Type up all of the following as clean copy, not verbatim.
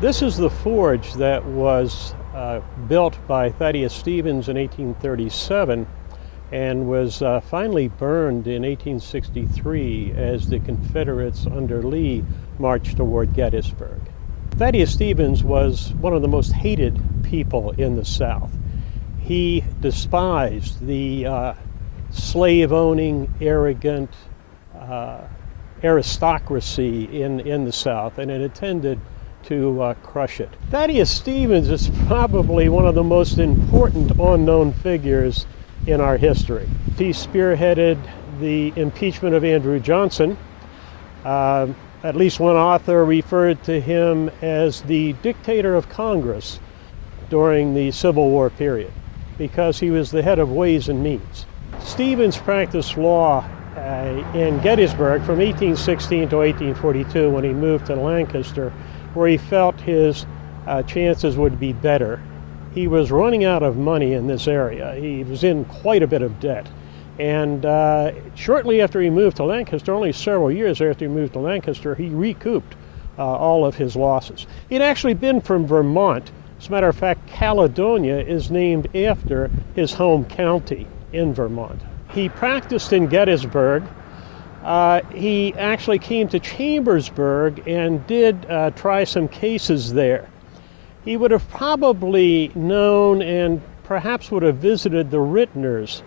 This is the forge that was built by Thaddeus Stevens in 1837 and was finally burned in 1863 as the Confederates under Lee marched toward Gettysburg. Thaddeus Stevens was one of the most hated people in the South. He despised the slave-owning, arrogant aristocracy in the South, and it intended to crush it. Thaddeus Stevens is probably one of the most important unknown figures in our history. He spearheaded the impeachment of Andrew Johnson. At least one author referred to him as the dictator of Congress during the Civil War period because he was the head of Ways and Means. Stevens practiced law in Gettysburg from 1816 to 1842 when he moved to Lancaster, where he felt his chances would be better. He was running out of money in this area. He was in quite a bit of debt. And shortly after he moved to Lancaster, only several years after he moved to Lancaster, he recouped all of his losses. He'd actually been from Vermont. As a matter of fact, Caledonia is named after his home county in Vermont. He practiced in Gettysburg. He actually came to Chambersburg and did try some cases there. He would have probably known and perhaps would have visited the Rittners,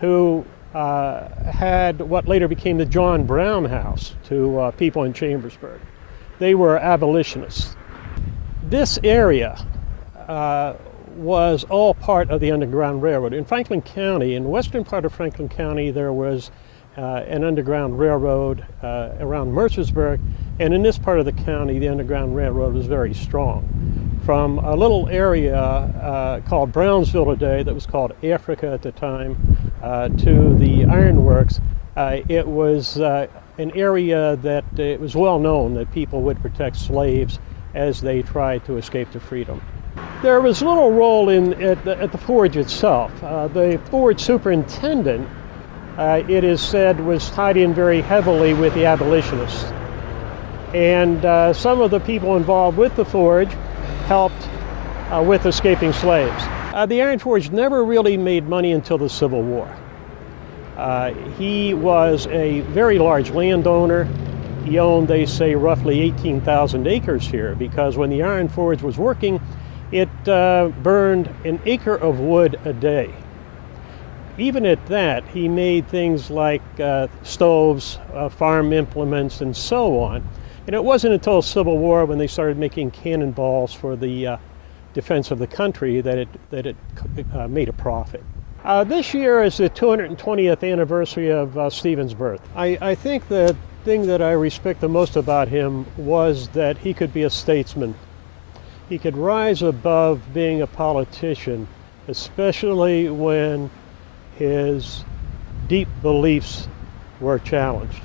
who had what later became the John Brown House to people in Chambersburg. They were abolitionists. This area was all part of the Underground Railroad. In Franklin County, in the western part of Franklin County, there was an Underground Railroad around Mercersburg, and in this part of the county, the Underground Railroad was very strong. From a little area called Brownsville today, that was called Africa at the time, to the ironworks, it was an area that it was well known that people would protect slaves as they tried to escape to freedom. There was little role at the forge itself. The forge superintendent, it is said, was tied in very heavily with the abolitionists. And some of the people involved with the forge helped with escaping slaves. The Iron Forge never really made money until the Civil War. He was a very large landowner. He owned, they say, roughly 18,000 acres here, because when the Iron Forge was working, it burned an acre of wood a day. Even at that, he made things like stoves, farm implements, and so on. And it wasn't until the Civil War, when they started making cannonballs for the defense of the country, that it made a profit. This year is the 220th anniversary of Stevens' birth. I think the thing that I respect the most about him was that he could be a statesman. He could rise above being a politician, especially when his deep beliefs were challenged.